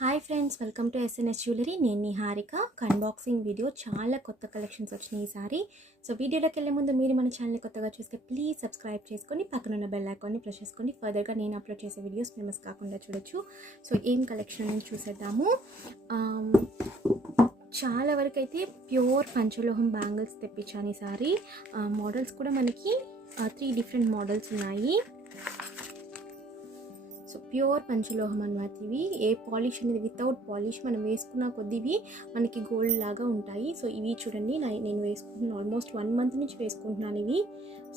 Hi friends, welcome to SNS jewellery. నేను Niharika. Unboxing video. చాలా కొత్త కలెక్షన్స్ వచ్చినాయి ఈసారి. సో వీడియోలోకి వెళ్ళే ముందు మీరు మన ఛానల్ని కొత్తగా చూస్తే ప్లీజ్ సబ్స్క్రైబ్ చేసుకొని పక్కనున్న బెల్ ఐకాన్ని ప్రెస్ చేసుకోండి. ఫర్దర్గా నేను అప్లోడ్ చేసే వీడియోస్ మీరు మిస్ కాకుండా చూడొచ్చు. సో ఏం కలెక్షన్ అని చూసేద్దాము. చాలా వరకు అయితే ప్యూర్ పంచలోహం బ్యాంగిల్స్ తెప్పించాను ఈసారి. మోడల్స్ కూడా మనకి 3 డిఫరెంట్ మోడల్స్ ఉన్నాయి. సో ప్యూర్ పంచలోహం అన్నమాట ఇవి. ఏ పాలిష్ అనేది వితౌట్ పాలిష్ మనం వేసుకున్న కొద్దివి మనకి గోల్డ్ లాగా ఉంటాయి. సో ఇవి చూడండి, నేను వేసుకుంటున్నాను, ఆల్మోస్ట్ 1 మంత్ నుంచి వేసుకుంటున్నాను ఇవి.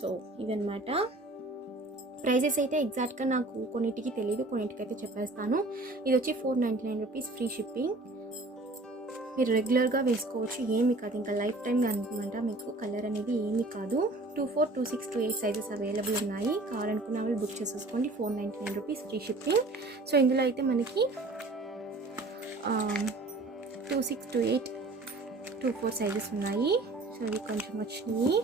సో ఇవన్నమాట. ప్రైజెస్ అయితే ఎగ్జాక్ట్గా నాకు కొన్నిటికి తెలియదు, కొన్నిటికైతే చెప్పేస్తాను. ఇది వచ్చి 499 రూపీస్, ఫ్రీ షిప్పింగ్. మీరు రెగ్యులర్గా వేసుకోవచ్చు, ఏమి కాదు, ఇంకా లైఫ్ టైం అనమాట. మీకు కలర్ అనేది ఏమీ కాదు. 24, 26, 28 సైజెస్ అవైలబుల్ ఉన్నాయి. కావాలనుకున్న వాళ్ళు బుక్ చేసేసుకోండి. 499 రూపీస్, ఫ్రీ షిప్పింగ్. సో ఇందులో అయితే మనకి 26, 28, 24 సైజెస్ ఉన్నాయి. సో ఇవి కొంచెం వచ్చినాయి.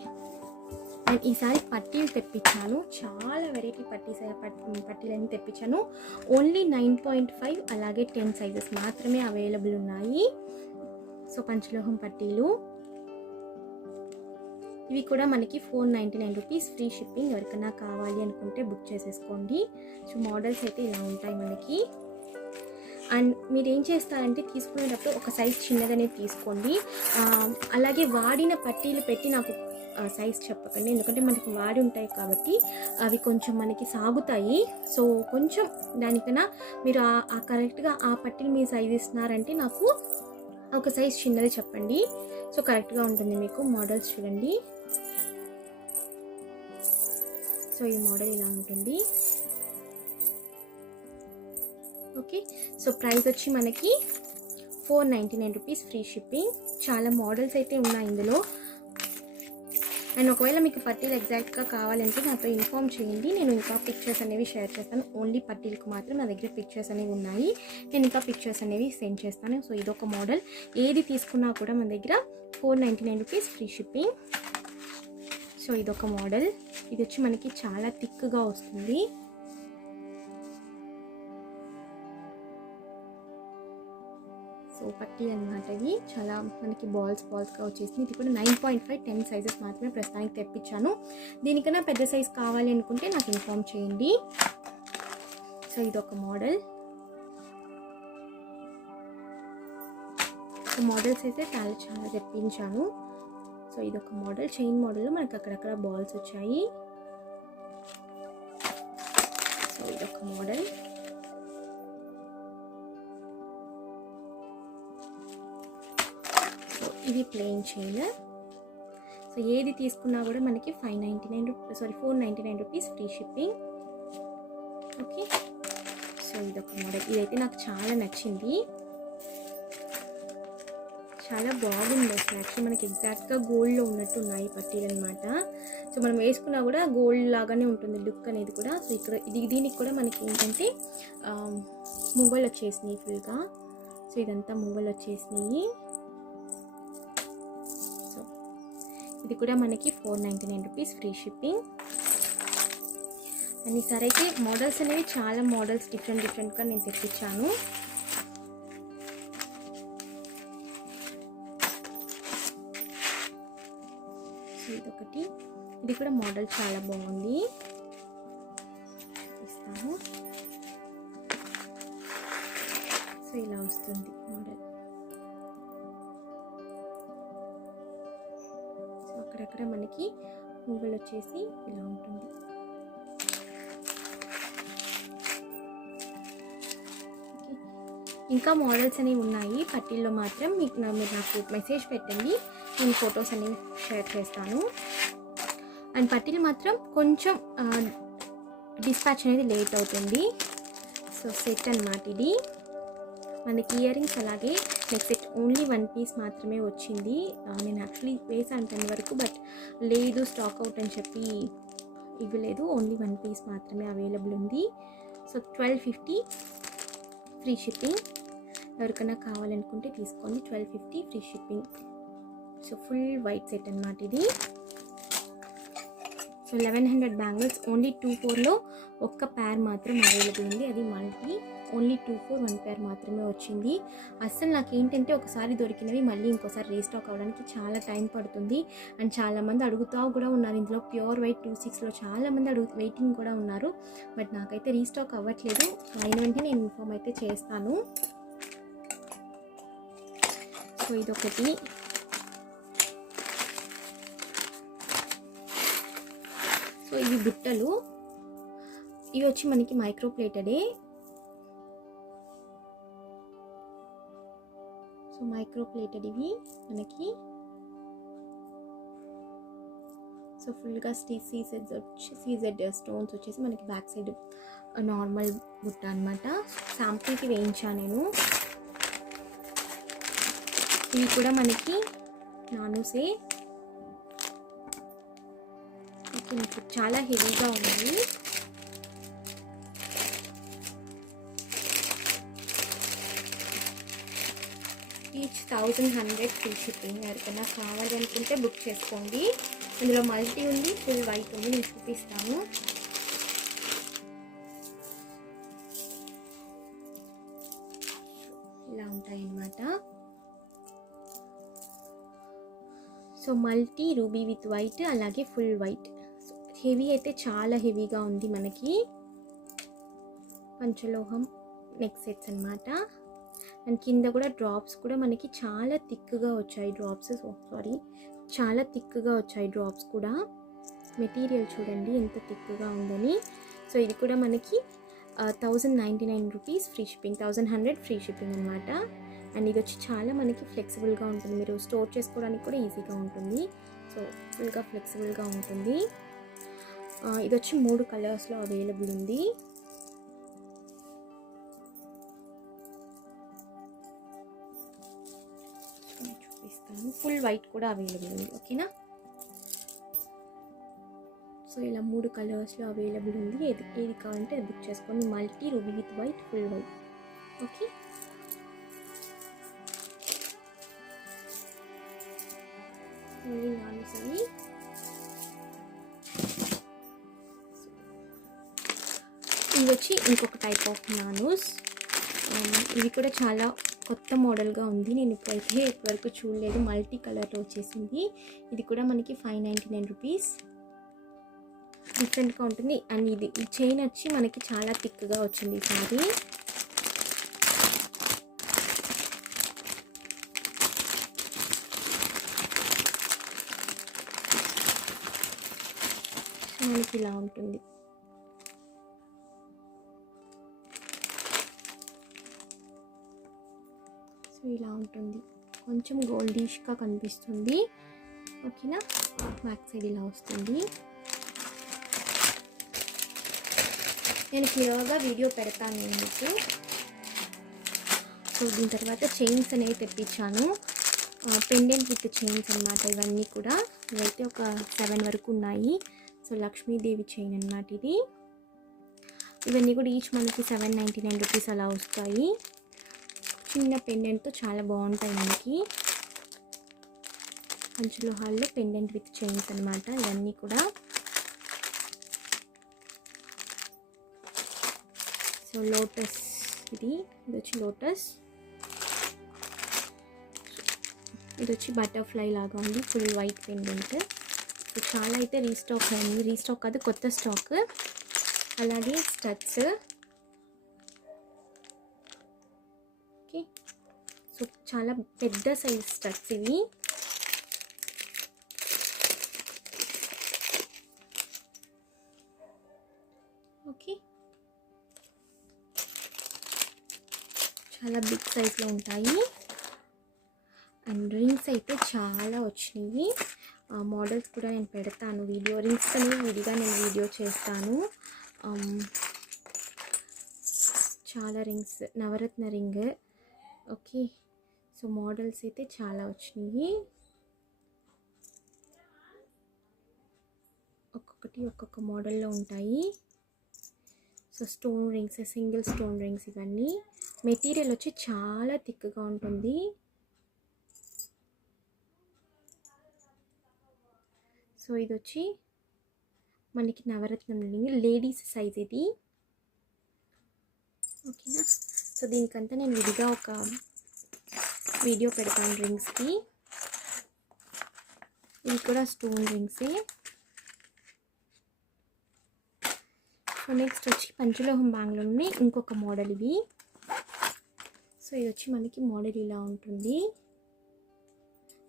అండ్ ఈసారి పట్టీలు తెప్పించాను, చాలా వెరైటీ పట్టీలన్నీ తెప్పించాను. ఓన్లీ 9.5 అలాగే 10 సైజెస్ మాత్రమే అవైలబుల్ ఉన్నాయి. సో పంచలోహం పట్టీలు ఇవి కూడా మనకి 499 రూపీస్, ఫ్రీ షిప్పింగ్. ఎవరికైనా కావాలి అనుకుంటే బుక్ చేసేసుకోండి. సో మోడల్స్ అయితే ఇలా ఉంటాయి మనకి. అండ్ మీరు ఏం చేస్తారంటే తీసుకునేటప్పుడు ఒక సైజ్ చిన్నగానే తీసుకోండి. అలాగే వాడిన పట్టీలు పెట్టి నాకు సైజ్ చెప్పకండి, ఎందుకంటే మనకి వాడి ఉంటాయి కాబట్టి అవి కొంచెం మనకి సాగుతాయి. సో కొంచెం దానికన్నా మీరు కరెక్ట్గా ఆ పట్టీలు మీ సైజ్ ఇస్తున్నారంటే నాకు ఒక సైజ్ చిన్నది చెప్పండి. సో కరెక్ట్గా ఉంటుంది మీకు. మోడల్స్ చూడండి. సో ఈ మోడల్ ఇలా ఉంటుంది. ఓకే, సో ప్రైస్ వచ్చి మనకి 499 రూపీస్, ఫ్రీ షిప్పింగ్. చాలా మోడల్స్ అయితే ఉన్నాయి ఇందులో. అండ్ ఒకవేళ మీకు పట్టీలు ఎగ్జాక్ట్గా కావాలంటే నాతో ఇన్ఫామ్ చేయండి, నేను ఇంకా పిక్చర్స్ అనేవి షేర్ చేస్తాను. ఓన్లీ పట్టీలకు మాత్రం నా దగ్గర పిక్చర్స్ అనేవి ఉన్నాయి, నేను ఇంకా పిక్చర్స్ అనేవి సెండ్ చేస్తాను. సో ఇదొక మోడల్. ఏది తీసుకున్నా కూడా మన దగ్గర 499 రూపీస్, ఫ్రీ షిప్పింగ్. సో ఇదొక మోడల్. ఇది వచ్చి మనకి చాలా థిక్గా వస్తుంది. సో పట్టీ అనమాట. ఇవి చాలా మనకి బాల్స్గా వచ్చేసింది. ఇది కూడా 9.5, 10 సైజెస్ మాత్రమే ప్రస్తుతానికి తెప్పించాను. దీనికన్నా పెద్ద సైజ్ కావాలి అనుకుంటే నాకు ఇన్ఫామ్ చేయండి. సో ఇదొక మోడల్. సో మోడల్స్ అయితే చాలా తెప్పించాను. సో ఇదొక మోడల్, చైన్ మోడల్లో మనకి అక్కడక్కడ బాల్స్ వచ్చాయి. సో ఇదొక మోడల్. ఇది ప్లెయిన్ చైన్. సో ఏది తీసుకున్నా కూడా మనకి 499 rupees, free shipping. Okay, so ఇదొక మోడల్. ఇదైతే నాకు చాలా నచ్చింది, చాలా బాగుంది అసలు. యాక్చువల్లీ మనకి ఎగ్జాక్ట్గా గోల్డ్లో ఉన్నట్టు ఉన్నాయి పట్టీలు అనమాట. సో మనం వేసుకున్నా కూడా గోల్డ్ లాగానే ఉంటుంది లుక్ అనేది కూడా. సో ఇక్కడ దీనికి కూడా మనకి ఏంటంటే మువ్వలు వచ్చేసినాయి ఫుల్గా. సో ఇదంతా మువ్వలు వచ్చేసినాయి. ఇది కూడా మనకి 499 రూపీస్, ఫ్రీ షిప్పింగ్. అండ్ ఈసారి అయితే మోడల్స్ అనేవి చాలా మోడల్స్ డిఫరెంట్గా నేను తెప్పించాను. సో ఇదొకటి. ఇది కూడా మోడల్ చాలా బాగుంది, ఇస్తాను. సో ఇలా వస్తుంది మోడల్. అక్కడక్కడ మనకి మువ్వలు వచ్చేసి ఇలా ఉంటుంది. ఇంకా మోడల్స్ అనేవి ఉన్నాయి పట్టీల్లో మాత్రం. మీరు నాకు మెసేజ్ పెట్టండి, నేను ఫొటోస్ అనేవి షేర్ చేస్తాను. అండ్ పట్టీలు మాత్రం కొంచెం డిస్పాచ్ అనేది లేట్ అవుతుంది. సో సెట్ అన్నమాట ఇది. మనకి ఇయర్ రింగ్స్ అలాగే నెక్ సెట్ ఓన్లీ 1 పీస్ మాత్రమే వచ్చింది. నేను యాక్చువల్లీ వేసాను 10 వరకు, బట్ లేదు స్టాక్ అవుట్ అని చెప్పి ఇవ్వలేదు. ఓన్లీ 1 పీస్ మాత్రమే అవైలబుల్ ఉంది. So 1250, free shipping. ఎవరికైనా కావాలనుకుంటే తీసుకోండి. 1250, free shipping. So full white set అనమాట ఇది. సో 1100 బ్యాంగిల్స్, ఓన్లీ 24లో ఒక్క పేర్ మాత్రం అవైలబుల్ ఉంది, అది మల్టీ. ఓన్లీ 2 for 1 pair మాత్రమే వచ్చింది. అస్సలు నాకేంటంటే ఒకసారి దొరికినవి మళ్ళీ ఇంకోసారి రీస్టాక్ అవ్వడానికి చాలా టైం పడుతుంది. అండ్ చాలామంది అడుగుతూ కూడా ఉన్నారు. ఇందులో ప్యూర్ వైట్ 26లో చాలామంది వెయిటింగ్ కూడా ఉన్నారు. బట్ నాకైతే రీస్టాక్ అవ్వట్లేదు. అయిన వెంటనే నేను ఇన్ఫామ్ అయితే చేస్తాను. సో ఇదొకటి. సో ఇవి బుట్టలు. ఇవి వచ్చి మనకి మైక్రో ప్లేటెడే. సో మైక్రో ప్లేటెడ్ ఇవి మనకి. సో ఫుల్గా సీజెడ్ స్టోన్స్ వచ్చేసి మనకి బ్యాక్ సైడ్ నార్మల్ బుట్ట అనమాట. శాంపుల్కి వేయించాను నేను. ఇవి కూడా మనకి నానుసే. ఓకే, చాలా హెవీగా ఉన్నాయి. Each 1100 free shipping. ఎవరికైనా కావాలి అనుకుంటే బుక్ చేసుకోండి. అందులో మల్టీ ఉంది, ఫుల్ వైట్ ఉంది. నేను చూపిస్తాను. ఇలా ఉంటాయి అన్నమాట. So multi ruby with white, అలాగే ఫుల్ వైట్. హెవీ అయితే చాలా హెవీగా ఉంది మనకి. పంచలోహం నెక్ సెట్స్ అన్నమాట. అండ్ కింద కూడా డ్రాప్స్ కూడా మనకి చాలా థిక్గా వచ్చాయి. చాలా థిక్గా వచ్చాయి డ్రాప్స్ కూడా. మెటీరియల్ చూడండి ఎంత థిక్గా ఉందని. సో ఇది కూడా మనకి 1099 rupees free shipping, 1100 free shipping అనమాట. అండ్ ఇది వచ్చి చాలా మనకి ఫ్లెక్సిబుల్గా ఉంటుంది. మీరు స్టోర్ చేసుకోవడానికి కూడా ఈజీగా ఉంటుంది. సో ఫుల్గా ఫ్లెక్సిబుల్గా ఉంటుంది. ఇది వచ్చి 3 కలర్స్లో అవైలబుల్ ఉంది. ఫుల్ వైట్ కూడా అవైలబుల్ ఉంది. ఓకేనా. సో ఇలా 3 కలర్స్లో అవైలబుల్ ఉంది. ఏది కావాలంటే అది బుక్ చేసుకోండి. Multi ruby with white, full white. Okay. నానుసవి. ఇది వచ్చి ఇంకొక టైప్ ఆఫ్ నానూస్. ఇది కూడా చాలా కొత్త మోడల్గా ఉంది. నేను ఇప్పుడైతే ఇప్పటివరకు చూడలేదు. మల్టీ కలర్లో వచ్చేసింది. ఇది కూడా మనకి 599 రూపీస్. డిఫరెంట్గా ఉంటుంది. అండ్ ఈ చైన్ వచ్చి మనకి చాలా థిక్గా వచ్చింది ఈసారి. మనకి ఇలా ఉంటుంది. సో ఇలా ఉంటుంది. కొంచెం గోల్డిష్గా కనిపిస్తుంది. ఓకేనా. బ్యాక్ సైడ్ ఇలా వస్తుంది. నేను క్లియర్గా వీడియో పెడతాను మీకు. సో దీని తర్వాత చైన్స్ అనేవి తెప్పించాను. పెండెంట్ విత్ చైన్స్ అన్నమాట. ఇవన్నీ కూడా ఇవైతే ఒక 7 వరకు ఉన్నాయి. సో లక్ష్మీదేవి చైన్ అన్నమాట ఇది. ఇవన్నీ కూడా ఈచ్ మనకి 799 రూపీస్ అలా వస్తాయి. చిన్న పెండెంట్తో చాలా బాగుంటాయి మనకి. పంచలోహాల్లో పెండెంట్ విత్ చైన్స్ అన్నమాట ఇవన్నీ కూడా. సో లోటస్ ఇది వచ్చి లోటస్. ఇది వచ్చి బటర్ఫ్లై లాగా ఉంది. Full white pendant. సో చాలా అయితే రీస్టాక్ అయింది. రీస్టాక్ కాదు, కొత్త స్టాక్. అలాగే స్టడ్స్. ఓకే. సో చాలా పెద్ద సైజ్ స్టడ్స్ ఇవి. ఓకే. చాలా బిగ్ సైజ్లో ఉంటాయి. అండ్ రింగ్స్ అయితే చాలా వచ్చినాయి. మోడల్స్ కూడా నేను పెడతాను వీడియో. రింగ్స్ అనేవి విడిగా నేను వీడియో చేస్తాను. చాలా రింగ్స్, నవరత్న రింగ్. ఓకే. సో మోడల్స్ అయితే చాలా వచ్చినాయి. ఒక్కొక్క మోడల్లో ఉంటాయి. So stone rings, single stone rings ఇవన్నీ. మెటీరియల్ వచ్చి చాలా థిక్గా ఉంటుంది. సో ఇది వచ్చి మనకి నవరత్నం రింగ్, లేడీస్ సైజ్ ఇది. ఓకేనా. సో దీనికంతా నేను విడిగా ఒక వీడియో పెడతాను రింగ్స్కి. ఇవి కూడా స్టోన్ రింగ్సే. సో నెక్స్ట్ వచ్చి పంచలోహం బ్యాంగిల్లోనే ఇంకొక మోడల్ ఇవి. సో ఇది వచ్చి మనకి మోడల్ ఇలా ఉంటుంది.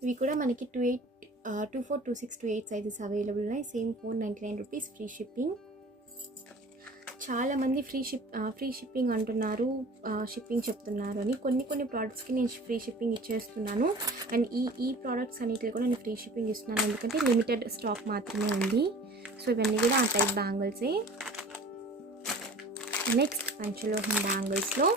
ఇవి కూడా మనకి 24, 26, 28 సైజెస్ అవైలబుల్ ఉన్నాయి. Same 499 rupees free shipping. చాలామంది ఫ్రీ షిప్పింగ్ అంటున్నారు, షిప్పింగ్ చెప్తున్నారు అని. కొన్ని ప్రోడక్ట్స్కి నేను ఫ్రీ షిప్పింగ్ ఇచ్చేస్తున్నాను. అండ్ ఈ ప్రోడక్ట్స్ అన్నిటిలో కూడా నేను ఫ్రీ షిప్పింగ్ ఇస్తున్నాను, ఎందుకంటే లిమిటెడ్ స్టాక్ మాత్రమే ఉంది. సో ఇవన్నీ కూడా ఆ టైప్ బ్యాంగిల్సే. నెక్స్ట్ పంచలోహం బ్యాంగిల్స్లో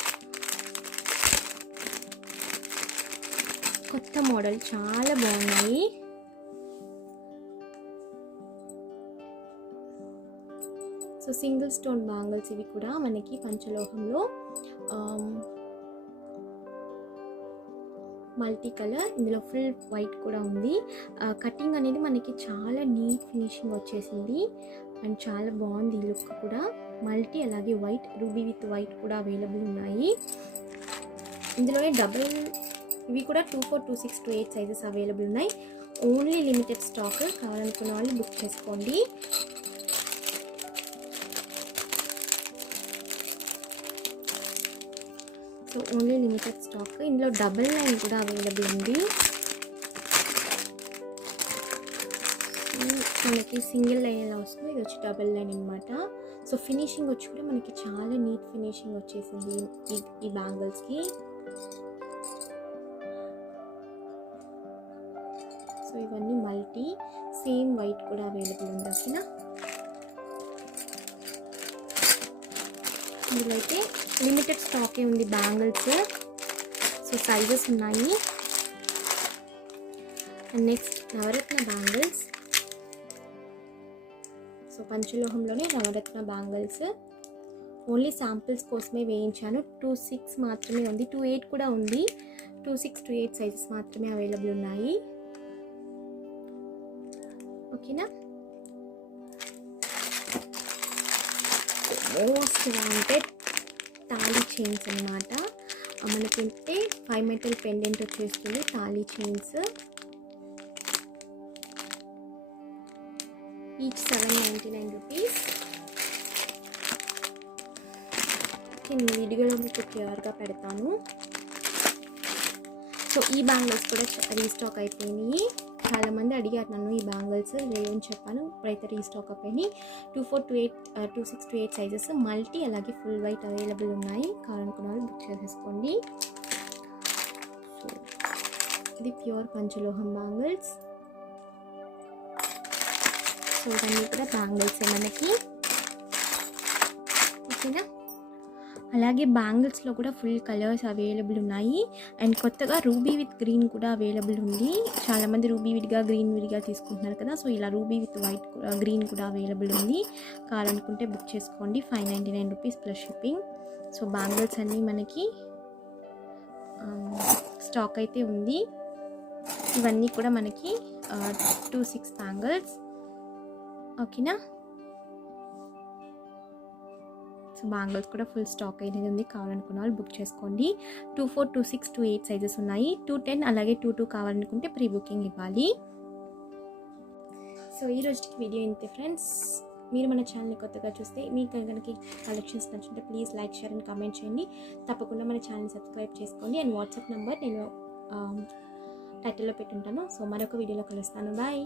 కొత్త మోడల్ చాలా బాగున్నాయి. సో సింగిల్ స్టోన్ బ్యాంగిల్స్ ఇవి కూడా మనకి పంచలోహంలో మల్టీ కలర్. ఇందులో ఫుల్ వైట్ కూడా ఉంది. కటింగ్ అనేది మనకి చాలా నీట్ ఫినిషింగ్ వచ్చేసింది అండ్ చాలా బాగుంది లుక్ కూడా. మల్టీ అలాగే వైట్, రూబీ విత్ వైట్ కూడా అవైలబుల్ ఉన్నాయి. ఇందులోనే డబుల్ ఇవి కూడా 24, 26, 28 సైజెస్ అవైలబుల్ ఉన్నాయి. Only limited stock. కావాలనుకున్న వాళ్ళు బుక్ చేసుకోండి. So only limited stock. ఇందులో డబుల్ లైన్ కూడా అవైలబుల్ ఉంది. మనకి సింగిల్ లైన్ ఎలా వస్తుంది, ఇది వచ్చి డబుల్ లైన్ అనమాట. సో ఫినిషింగ్ వచ్చి కూడా మనకి చాలా నీట్ ఫినిషింగ్ వచ్చేసింది ఈ బ్యాంగిల్స్కి. సో ఇవన్నీ మల్టీ, సేమ్ వైట్ కూడా అవైలబుల్ ఉంది. ఓకేనా. ఇందులో అయితే లిమిటెడ్ స్టాకే ఉంది బ్యాంగిల్స్. సో సైజెస్ ఉన్నాయి. And next navaratna bangles. So పంచలోహంలోనే నవరత్న బ్యాంగిల్స్. ఓన్లీ శాంపిల్స్ కోసమే వేయించాను. 26 మాత్రమే ఉంది, 28 కూడా ఉంది. 26, 28 సైజెస్ మాత్రమే అవైలబుల్ ఉన్నాయి. ఓకేనా. మోస్ట్ వాంటెడ్ తాళీ చైన్స్ అన్నమాట. మనకంటే 5 మెటల్ పెండెంట్ వచ్చేస్తుంది. Thali chains each 799 rupees. నేను వీడియోలో మీకు క్లియర్గా పెడతాను. సో ఈ బ్యాంగిల్స్ కూడా రీస్టాక్ అయిపోయినాయి. చాలామంది అడిగారు నన్ను ఈ బ్యాంగిల్స్ లేవని చెప్పాను. ఇప్పుడైతే రీస్టాక్ అయిపోయినాయి. 24, 28, 26, 28 సైజెస్ మల్టీ అలాగే ఫుల్ వైట్ అవైలబుల్ ఉన్నాయి. కావాలనుకున్న వాళ్ళు బుక్ చేసేసుకోండి. సో ఇది ప్యూర్ పంచలోహం బ్యాంగిల్స్. సో ఇవన్నీ కూడా బ్యాంగిల్స్ మనకి. ఓకేనా. అలాగే బ్యాంగిల్స్లో కూడా ఫుల్ కలర్స్ అవైలబుల్ ఉన్నాయి. అండ్ కొత్తగా రూబీ విత్ గ్రీన్ కూడా అవైలబుల్ ఉంది. చాలామంది రూబీ విడిగా గ్రీన్ విడిగా తీసుకుంటున్నారు కదా. సో ఇలా రూబీ విత్ వైట్ గ్రీన్ కూడా అవైలబుల్ ఉంది. కావాలనుకుంటే బుక్ చేసుకోండి. 599 rupees plus shipping. So bangles అన్నీ మనకి స్టాక్ అయితే ఉంది. ఇవన్నీ కూడా మనకి 26 బ్యాంగిల్స్. ఓకేనా. సో బ్యాంగిల్స్ కూడా ఫుల్ స్టాక్ అనేది ఉంది. కావాలనుకున్న వాళ్ళు బుక్ చేసుకోండి. 24, 26, 28 సైజెస్ ఉన్నాయి. 210 అలాగే 22 కావాలనుకుంటే ప్రీ బుకింగ్ ఇవ్వాలి. సో ఈ రోజుకి వీడియో ఇంతే ఫ్రెండ్స్. మీరు మన ఛానల్ని కొత్తగా చూస్తే మీకు కనుక కలెక్షన్స్ నచ్చుంటే please like, share and comment చేయండి. తప్పకుండా మన ఛానల్ని సబ్స్క్రైబ్ చేసుకోండి. అండ్ వాట్సాప్ నెంబర్ నేను టైటిల్లో పెట్టుంటాను. సో మరొక వీడియోలో కలుస్తాను. బాయ్.